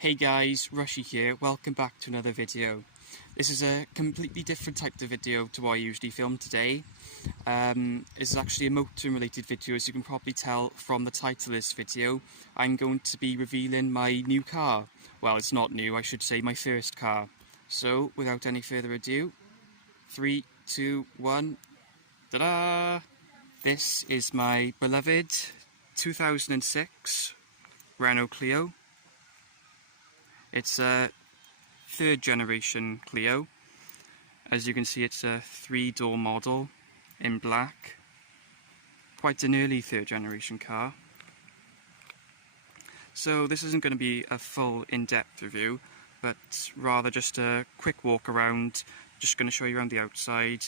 Hey guys, Rushy here, welcome back to another video. This is a completely different type of video to what I usually film today. This is actually a motor related video, as you can probably tell from the title of this video. I'm going to be revealing my new car. Well, it's not new, I should say my first car. So, without any further ado, 3, 2, 1, ta-da! This is my beloved 2006 Renault Clio. It's a third generation Clio. As you can see, it's a 3-door model in black. Quite an early third generation car. So this isn't going to be a full in-depth review, but rather just a quick walk around. Just going to show you around the outside,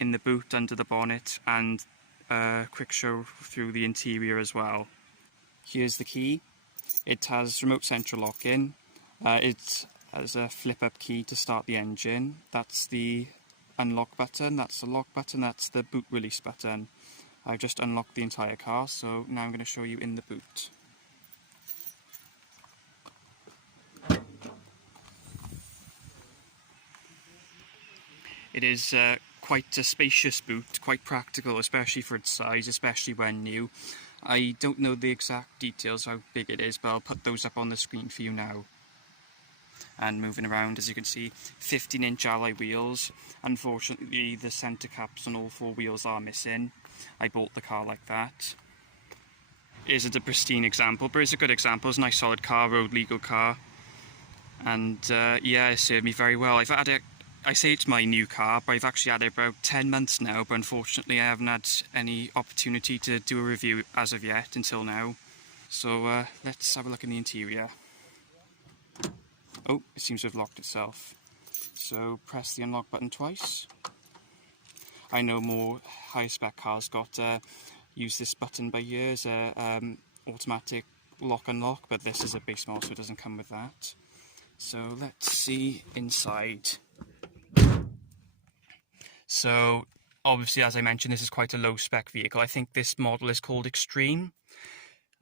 in the boot, under the bonnet, and a quick show through the interior as well. Here's the key. It has remote central lock-in. It has a flip-up key to start the engine. That's the unlock button, that's the lock button, that's the boot release button. I've just unlocked the entire car, so now I'm going to show you in the boot. It is quite a spacious boot, quite practical, especially for its size, especially when new. I don't know the exact details of how big it is, but I'll put those up on the screen for you now. And moving around, as you can see, 15-inch alloy wheels. Unfortunately, the centre caps on all 4 wheels are missing. I bought the car like that. It isn't a pristine example, but it's a good example. It's a nice solid car, road legal car. And yeah, it served me very well. I've had it, I say it's my new car, but I've actually had it about 10 months now, but unfortunately I haven't had any opportunity to do a review as of yet, until now. So let's have a look in the interior. Oh, it seems to have locked itself. So press the unlock button twice. I know more high spec cars got use this button by years, automatic lock unlock, but this is a base model, so it doesn't come with that. So let's see inside. So obviously, as I mentioned, this is quite a low spec vehicle. I think this model is called Extreme.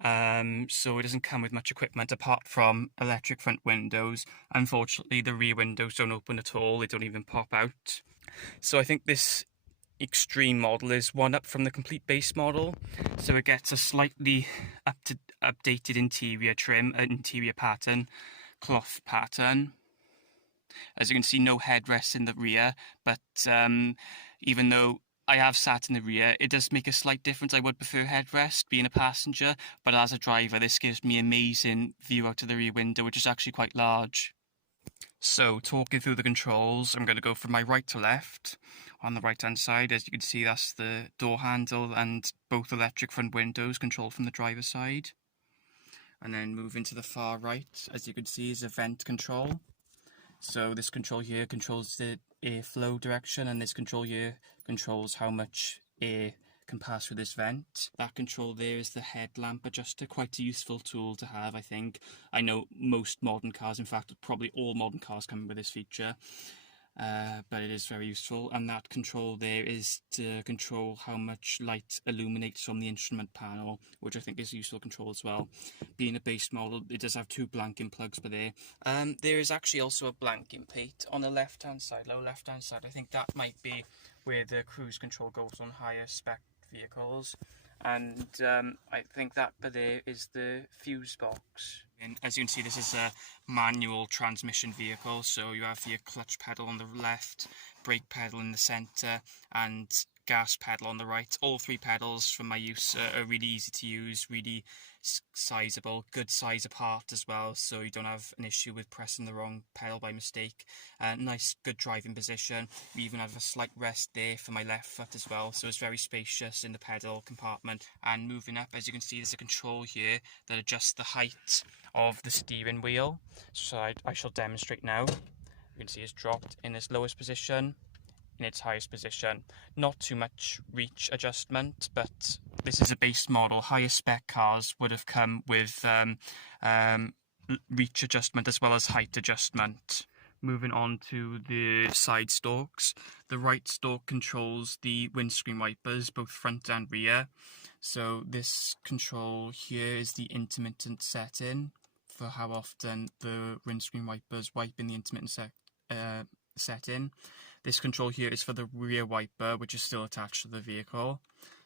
So it doesn't come with much equipment apart from electric front windows. Unfortunately, the rear windows don't open at all, they don't even pop out. So I think this Extreme model is one up from the complete base model. So it gets a slightly updated interior trim, interior pattern, cloth pattern. As you can see, no headrests in the rear, but even though I have sat in the rear, it does make a slight difference. I would prefer headrest, being a passenger, but as a driver, this gives me amazing view out of the rear window, which is actually quite large. So, talking through the controls, I'm going to go from my right to left. On the right-hand side, as you can see, that's the door handle and both electric front windows controlled from the driver's side. And then moving to the far right, as you can see, is a vent control. So this control here controls the airflow direction, and this control here controls how much air can pass through this vent. That control there is the headlamp adjuster, quite a useful tool to have, I think. I know most modern cars, in fact probably all modern cars come with this feature, but it is very useful. And that control there is to control how much light illuminates from the instrument panel, which I think is a useful control as well. Being a base model, it does have 2 blanking plugs per there. There is actually also a blanking plate on the left hand side, low left hand side. I think that might be where the cruise control goes on higher spec vehicles. And I think that per there is the fuse box. And as you can see, this is a manual transmission vehicle, so you have your clutch pedal on the left, brake pedal in the centre, and gas pedal on the right. All 3 pedals from my use are really easy to use, really sizable, good size apart as well, so you don't have an issue with pressing the wrong pedal by mistake. Nice, good driving position. We even have a slight rest there for my left foot as well, so it's very spacious in the pedal compartment. And moving up, as you can see, there's a control here that adjusts the height of the steering wheel. So I shall demonstrate now. You can see it's dropped in its lowest position, in its highest position. Not too much reach adjustment, but this is a base model. Higher spec cars would have come with reach adjustment as well as height adjustment. Moving on to the side stalks. The right stalk controls the windscreen wipers, both front and rear. So this control here is the intermittent setting for how often the windscreen wipers wipe in the intermittent setting. This control here is for the rear wiper, which is still attached to the vehicle.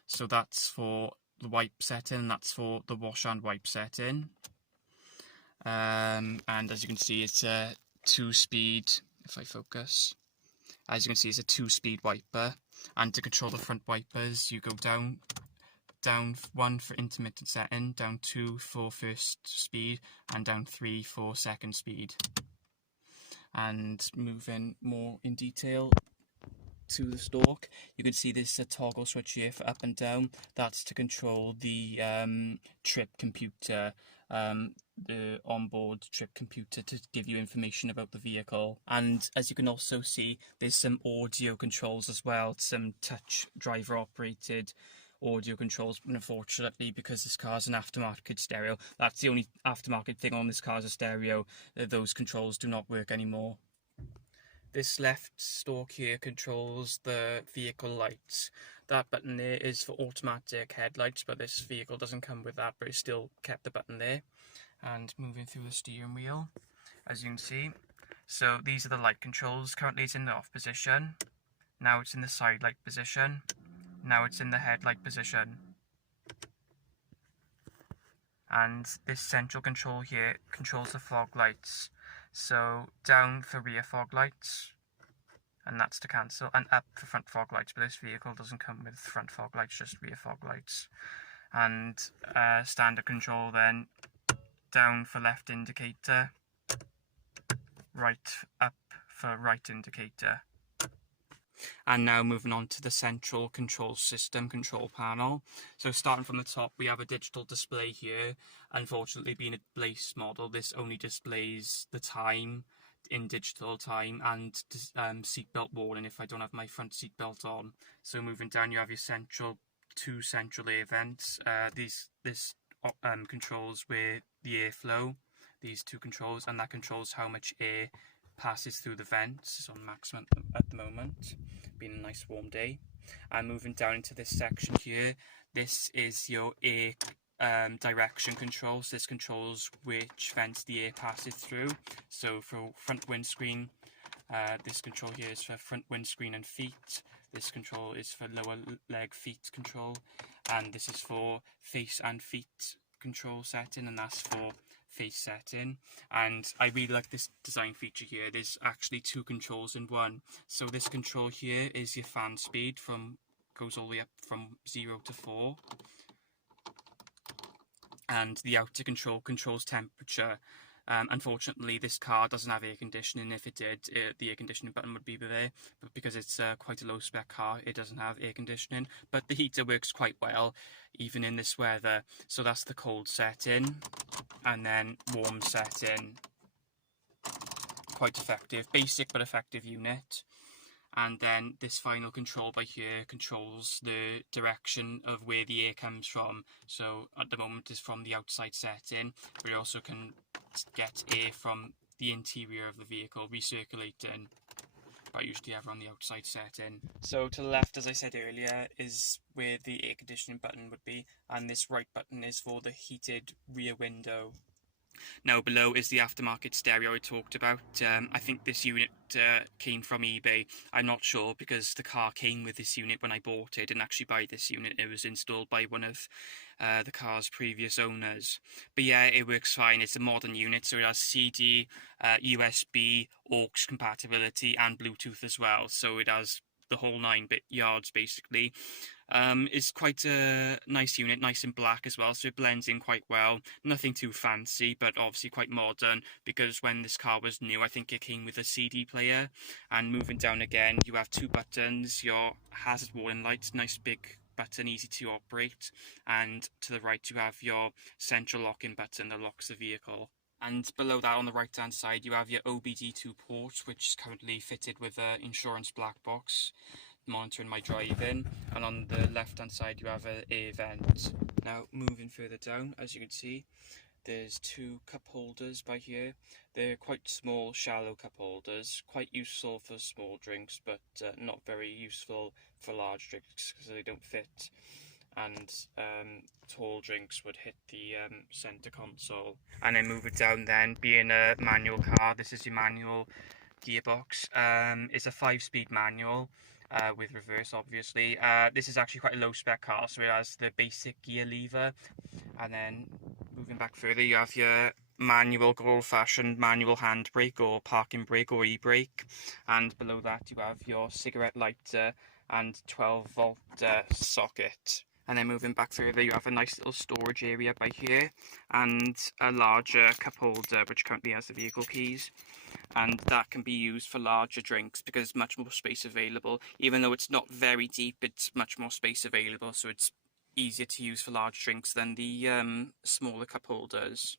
So that's for the wipe setting, and that's for the wash and wipe setting. And as you can see, it's a 2-speed, if I focus, as you can see, it's a 2-speed wiper. And to control the front wipers, you go down 1 for intermittent setting, down 2 for first speed, and down 3 for second speed. And moving more in detail to the stalk, you can see there's a toggle switch here for up and down. That's to control the trip computer, the onboard trip computer, to give you information about the vehicle. And as you can also see, there's some audio controls as well, some touch driver operated audio controls. But unfortunately, because this car's an aftermarket stereo, that's the only aftermarket thing on this car's a stereo, those controls do not work anymore. This left stalk here controls the vehicle lights. That button there is for automatic headlights, but this vehicle doesn't come with that, but it's still kept the button there. And moving through the steering wheel, as you can see, so these are the light controls. Currently it's in the off position, now it's in the side light position, now it's in the headlight position. And this central control here controls the fog lights. So down for rear fog lights, and that's to cancel, and up for front fog lights, but this vehicle doesn't come with front fog lights, just rear fog lights. And standard control then, down for left indicator, up for right indicator. And now moving on to the central control system control panel. So starting from the top, we have a digital display here. Unfortunately, being a base model, this only displays the time in digital time and seatbelt warning if I don't have my front seatbelt on. So moving down, you have your two central air vents. This controls where the airflow, these two controls, and that controls how much air passes through the vents. It's on maximum at the moment, being a nice warm day. And moving down into this section here, this is your air direction controls. This controls which vents the air passes through. So for front windscreen, this control here is for front windscreen and feet. This control is for lower leg feet control, and this is for face and feet control setting, and that's for face setting. And I really like this design feature here. There's actually two controls in one. So this control here is your fan speed, goes all the way up from 0 to 4. And the outer control controls temperature. Unfortunately, this car doesn't have air conditioning. If it did, the air conditioning button would be there, but because it's quite a low spec car, it doesn't have air conditioning. But the heater works quite well, even in this weather. So that's the cold setting, and then warm setting. Quite effective, basic but effective unit. And then this final control by here controls the direction of where the air comes from. So at the moment it's from the outside setting, but you also can get air from the interior of the vehicle recirculating, but usually ever on the outside setting. So to the left, as I said earlier, is where the air conditioning button would be, and this right button is for the heated rear window. Now below is the aftermarket stereo I talked about. I think this unit came from eBay. I'm not sure, because the car came with this unit when I bought it. I didn't actually buy this unit. It was installed by one of the car's previous owners. But yeah, it works fine. It's a modern unit, so it has CD, USB, aux compatibility, and Bluetooth as well. So it has the whole 9 yards basically. It's quite a nice unit, nice and black as well, so it blends in quite well. Nothing too fancy, but obviously quite modern, because when this car was new, I think it came with a CD player. And moving down again, you have 2 buttons, your hazard warning lights, nice big button, easy to operate, and to the right you have your central locking button that locks the vehicle. And below that, on the right hand side, you have your OBD2 port, which is currently fitted with an insurance black box monitoring my driving, and on the left hand side you have an air vent. Now moving further down, as you can see, there's 2 cup holders by here. They're quite small, shallow cup holders, quite useful for small drinks, but not very useful for large drinks because they don't fit. and tall drinks would hit the center console. And then moving down, then being a manual car, this is your manual gearbox. It's a 5-speed manual with reverse, obviously. This is actually quite a low spec car, so it has the basic gear lever. And then moving back further, you have your manual, good old-fashioned manual handbrake or parking brake or e-brake, and below that you have your cigarette lighter and 12-volt socket. And then moving back further, you have a nice little storage area by here and a larger cup holder which currently has the vehicle keys, and that can be used for larger drinks because there's much more space available. Even though it's not very deep, it's much more space available, so it's easier to use for large drinks than the smaller cup holders.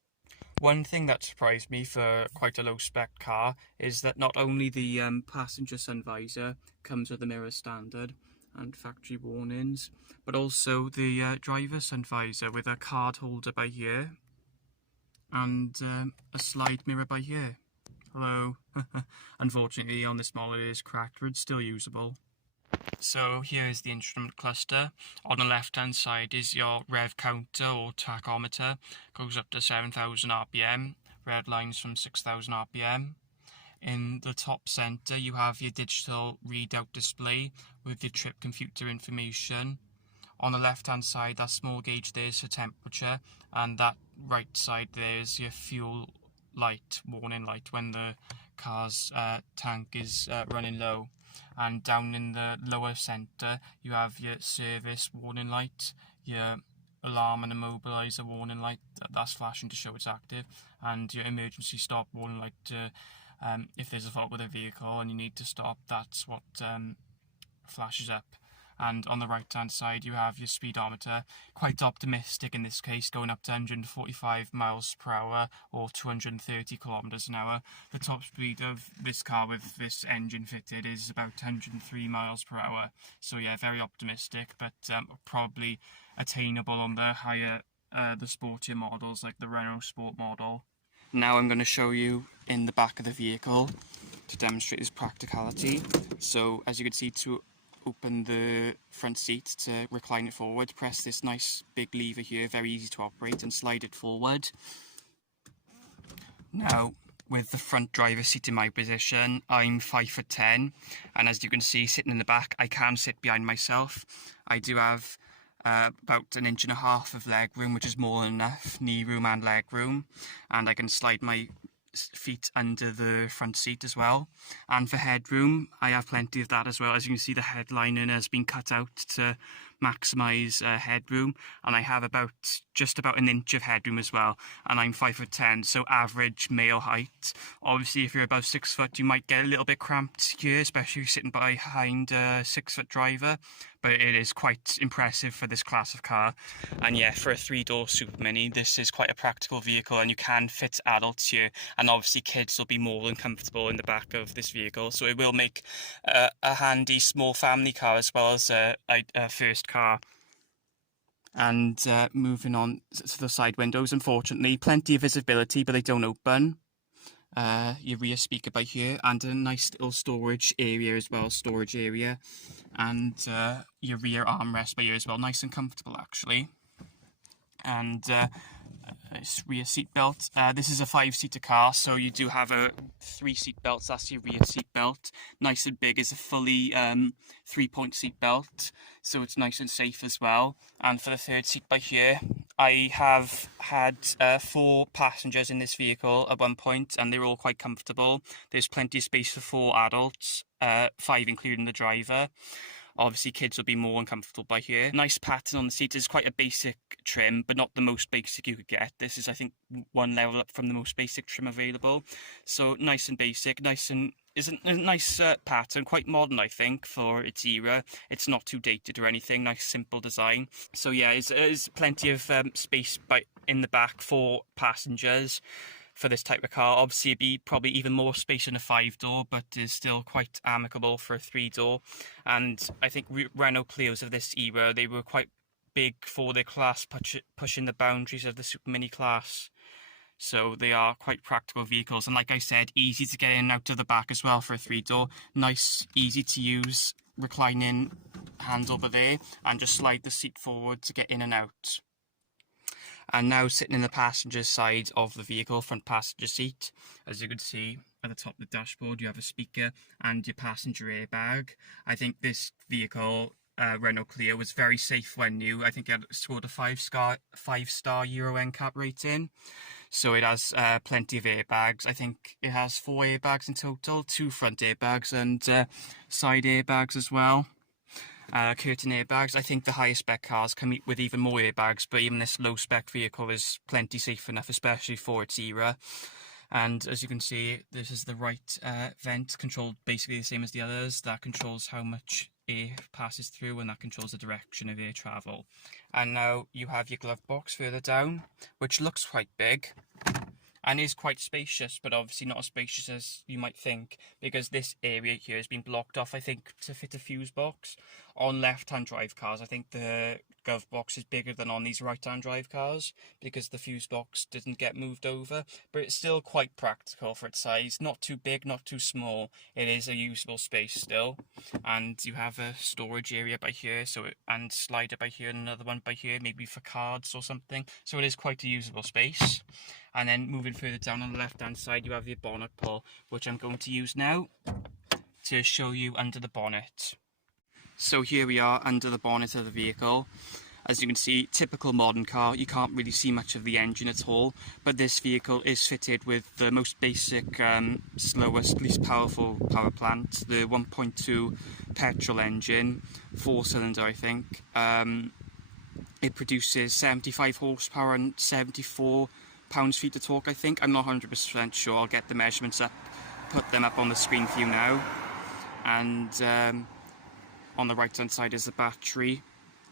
One thing that surprised me for quite a low spec car is that not only the passenger sun visor comes with a mirror standard and factory warnings, but also the driver sun visor with a card holder by here and a slide mirror by here. Hello. Unfortunately on this model it is cracked, but it's still usable. So here is the instrument cluster. On the left hand side is your rev counter or tachometer. Goes up to 7,000 RPM. Red lines from 6,000 RPM. In the top center you have your digital readout display with your trip computer information. On the left hand side, that small gauge there is for temperature, and that right side there is your fuel light, warning light when the car's tank is running low. And down in the lower centre you have your service warning light, your alarm and immobiliser warning light, that's flashing to show it's active, and your emergency stop warning light to, if there's a fault with a vehicle and you need to stop, that's what flashes up. And on the right hand side you have your speedometer, quite optimistic in this case, going up to 145 miles per hour or 230 kilometers an hour. The top speed of this car with this engine fitted is about 103 miles per hour, so yeah, very optimistic, but probably attainable on the higher, the sportier models like the Renault Sport model. Now I'm going to show you in the back of the vehicle to demonstrate this practicality. So as you can see, to open the front seat, to recline it forward, press this nice big lever here, very easy to operate, and slide it forward. Now with the front driver's seat in my position, I'm 5'10", and as you can see sitting in the back I can sit behind myself. I do have about 1.5 inches of leg room, which is more than enough, knee room and leg room, and I can slide my feet under the front seat as well. And for headroom I have plenty of that as well. As you can see, the headliner has been cut out to maximise headroom, and I have just about 1 inch of headroom as well, and I'm 5'10", so average male height. Obviously if you're above 6 foot you might get a little bit cramped here, especially if you're sitting behind a 6-foot driver, but it is quite impressive for this class of car. And yeah, for a 3-door Super Mini this is quite a practical vehicle, and you can fit adults here, and obviously kids will be more than comfortable in the back of this vehicle, so it will make a handy small family car as well as a first car. And moving on to the side windows, unfortunately plenty of visibility but they don't open. Your rear speaker by here, and a nice little storage area as well, and your rear armrest by here as well, nice and comfortable actually. And rear seat belt. This is a 5-seater car, so you do have 3 seat belts. That's your rear seat belt, nice and big. It's a fully 3-point seat belt, so it's nice and safe as well. And for the third seat by here, I have had 4 passengers in this vehicle at one point, and they're all quite comfortable. There's plenty of space for 4 adults, 5 including the driver. Obviously kids will be more uncomfortable by here. Nice pattern on the seat. It's quite a basic trim, but not the most basic you could get. This is, I think, 1 level up from the most basic trim available. So nice and basic, is a nice pattern, quite modern I think for its era. It's not too dated or anything, nice simple design. So yeah, there's plenty of space in the back for passengers. For this type of car, obviously it'd be probably even more space in a 5-door, but is still quite amicable for a 3-door. And I think Renault Clios of this era, they were quite big for their class, pushing the boundaries of the Super Mini class. So they are quite practical vehicles, and like I said, easy to get in and out of the back as well for a 3-door. Nice, easy to use, reclining handle by there and just slide the seat forward to get in and out. And now sitting in the passenger side of the vehicle, front passenger seat, as you can see at the top of the dashboard, you have a speaker and your passenger airbag. I think this vehicle, Renault Clio, was very safe when new. I think it scored a 5-star Euro NCAP rating. So it has plenty of airbags. I think it has 4 airbags in total, 2 front airbags and side airbags as well. Curtain airbags. I think the higher spec cars come with even more airbags, but even this low spec vehicle is plenty safe enough, especially for its era. And as you can see, this is the right vent, controlled basically the same as the others. That controls how much air passes through, and that controls the direction of air travel. And now you have your glove box further down, which looks quite big and is quite spacious, but obviously not as spacious as you might think, because this area here has been blocked off, I think, to fit a fuse box. On left-hand drive cars, I think the glove box is bigger than on these right-hand drive cars, because the fuse box didn't get moved over, but it's still quite practical for its size. Not too big, not too small. It is a usable space still, and you have a storage area by here, and slider by here, and another one by here, maybe for cards or something. So it is quite a usable space. And then moving further down on the left hand side, you have your bonnet pull, which I'm going to use now to show you under the bonnet. So here we are under the bonnet of the vehicle. As you can see, typical modern car, you can't really see much of the engine at all, but this vehicle is fitted with the most basic, slowest, least powerful power plant, the 1.2 petrol engine, 4-cylinder I think. It produces 75 horsepower and 74 pounds-feet of torque, I think. I'm not 100% sure. I'll get the measurements up, put them up on the screen for you now. And on the right-hand side is the battery.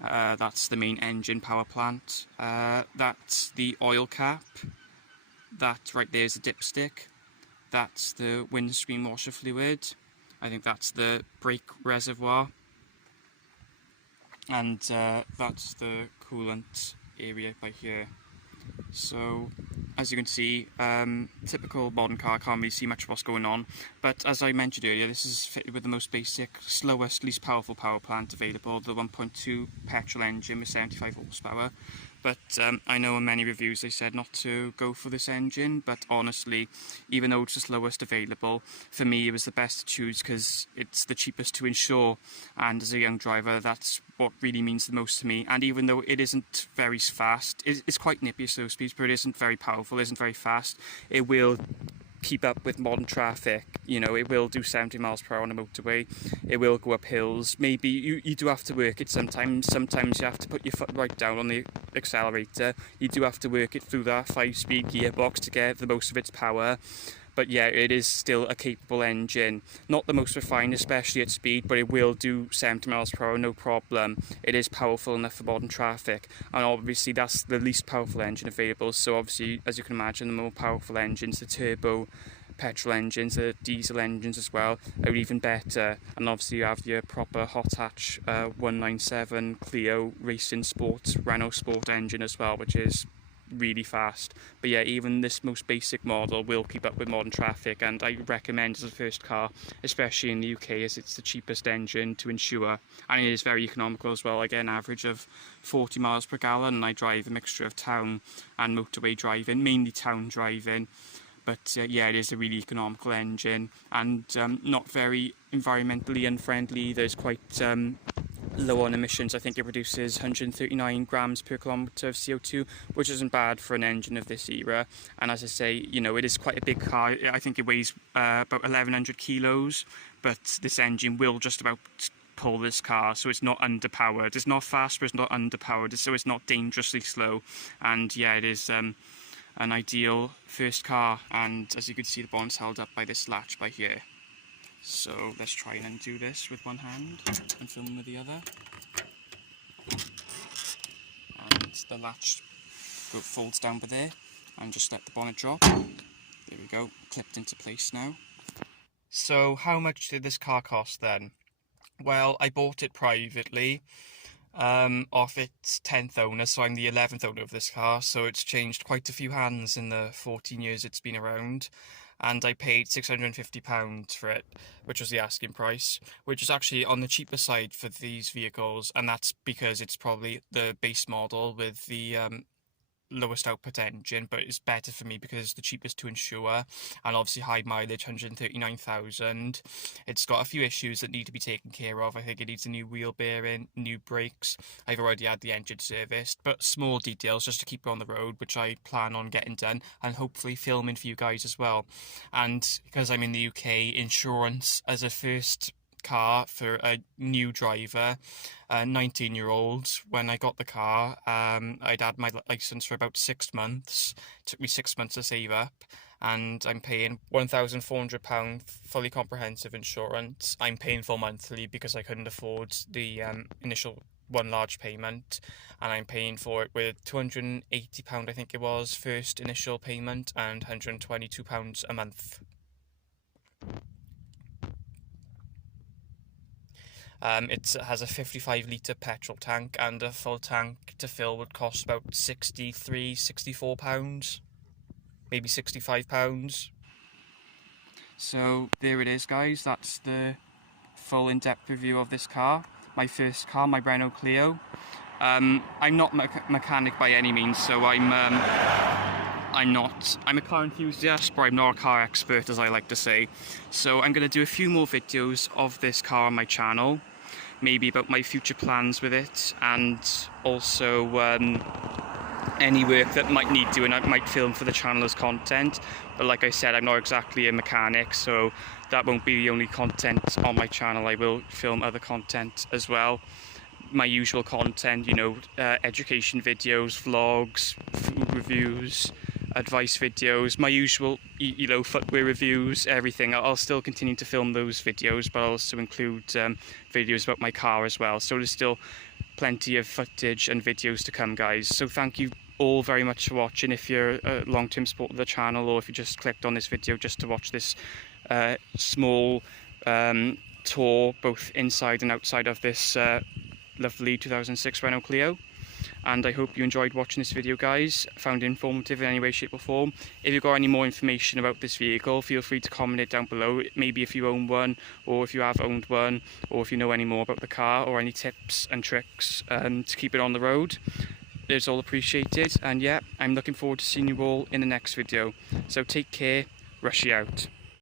That's the main engine power plant. That's the oil cap. That right there is the dipstick. That's the windscreen washer fluid. I think that's the brake reservoir. And that's the coolant area by here. So, as you can see, typical modern car, can't really see much of what's going on, but as I mentioned earlier, this is fitted with the most basic, slowest, least powerful power plant available, the 1.2 petrol engine with 75 horsepower. But I know in many reviews they said not to go for this engine, but honestly, even though it's the slowest available, for me it was the best to choose because it's the cheapest to insure, and as a young driver that's what really means the most to me. And even though it isn't very fast, it's quite nippy at slow speeds, but it isn't very powerful, it isn't very fast, it will keep up with modern traffic. You know, it will do 70 miles per hour on a motorway, it will go up hills. Maybe you do have to work it sometimes you have to put your foot right down on the accelerator, you do have to work it through that 5-speed gearbox to get the most of its power. But yeah, it is still a capable engine. Not the most refined, especially at speed, but it will do 70 miles per hour, no problem. It is powerful enough for modern traffic. And obviously that's the least powerful engine available. So obviously, as you can imagine, the more powerful engines, the turbo petrol engines, the diesel engines as well, are even better. And obviously you have your proper hot hatch 197 Clio Racing Sport Renault Sport engine as well, which is really fast. But yeah, even this most basic model will keep up with modern traffic, and I recommend as a first car, especially in the UK, as it's the cheapest engine to insure, and it is very economical as well. I get an average of 40 miles per gallon, and I drive a mixture of town and motorway driving, mainly town driving. But yeah, it is a really economical engine, and not very environmentally unfriendly either. It's quite low on emissions. I think it produces 139 grams per kilometre of CO2, which isn't bad for an engine of this era. And as I say, you know, it is quite a big car. I think it weighs about 1,100 kilos, but this engine will just about pull this car, so it's not underpowered. It's not fast, but it's not underpowered, so it's not dangerously slow. And yeah, it is an ideal first car. And as you can see, the bonnet's held up by this latch by here. So let's try and undo this with one hand and film with the other. And the latch folds down by there, and just let the bonnet drop. There we go, clipped into place now. So how much did this car cost then? Well, I bought it privately off its 10th owner, so I'm the 11th owner of this car, so it's changed quite a few hands in the 14 years it's been around. and I paid £650 for it, which was the asking price, which is actually on the cheaper side for these vehicles, and that's because it's probably the base model with the lowest output engine, but it's better for me because it's the cheapest to insure, and obviously high mileage, 139,000. It's got a few issues that need to be taken care of. I think it needs a new wheel bearing, new brakes. I've already had the engine serviced, but small details just to keep it on the road, which I plan on getting done and hopefully filming for you guys as well. And because I'm in the UK, insurance as a first car for a new driver, a 19-year-old. When I got the car, I'd had my license for about 6 months. It took me 6 months to save up, and I'm paying £1,400 fully comprehensive insurance. I'm paying for monthly because I couldn't afford the initial one large payment, and I'm paying for it with £280, I think it was, first initial payment, and £122 a month. It has a 55-litre petrol tank, and a full tank to fill would cost about £64, maybe £65. So there it is, guys. That's the full in-depth review of this car. My first car, my Renault Clio. I'm not a mechanic by any means, so I'm a car enthusiast, but I'm not a car expert, as I like to say. So I'm going to do a few more videos of this car on my channel, maybe about my future plans with it, and also any work that might need doing. I might film for the channel as content, but like I said, I'm not exactly a mechanic, so that won't be the only content on my channel. I will film other content as well. My usual content, you know, education videos, vlogs, food reviews, advice videos, my usual, you know, footwear reviews, everything. I'll still continue to film those videos, but I'll also include videos about my car as well. So there's still plenty of footage and videos to come, guys. So thank you all very much for watching. If you're a long-term supporter of the channel, or if you just clicked on this video just to watch this small tour, both inside and outside of this lovely 2006 Renault Clio. And I hope you enjoyed watching this video, guys. Found it informative in any way, shape or form. If you've got any more information about this vehicle, feel free to comment it down below. Maybe if you own one, or if you have owned one, or if you know any more about the car, or any tips and tricks to keep it on the road. It's all appreciated. And yeah, I'm looking forward to seeing you all in the next video. So take care, Rushy out.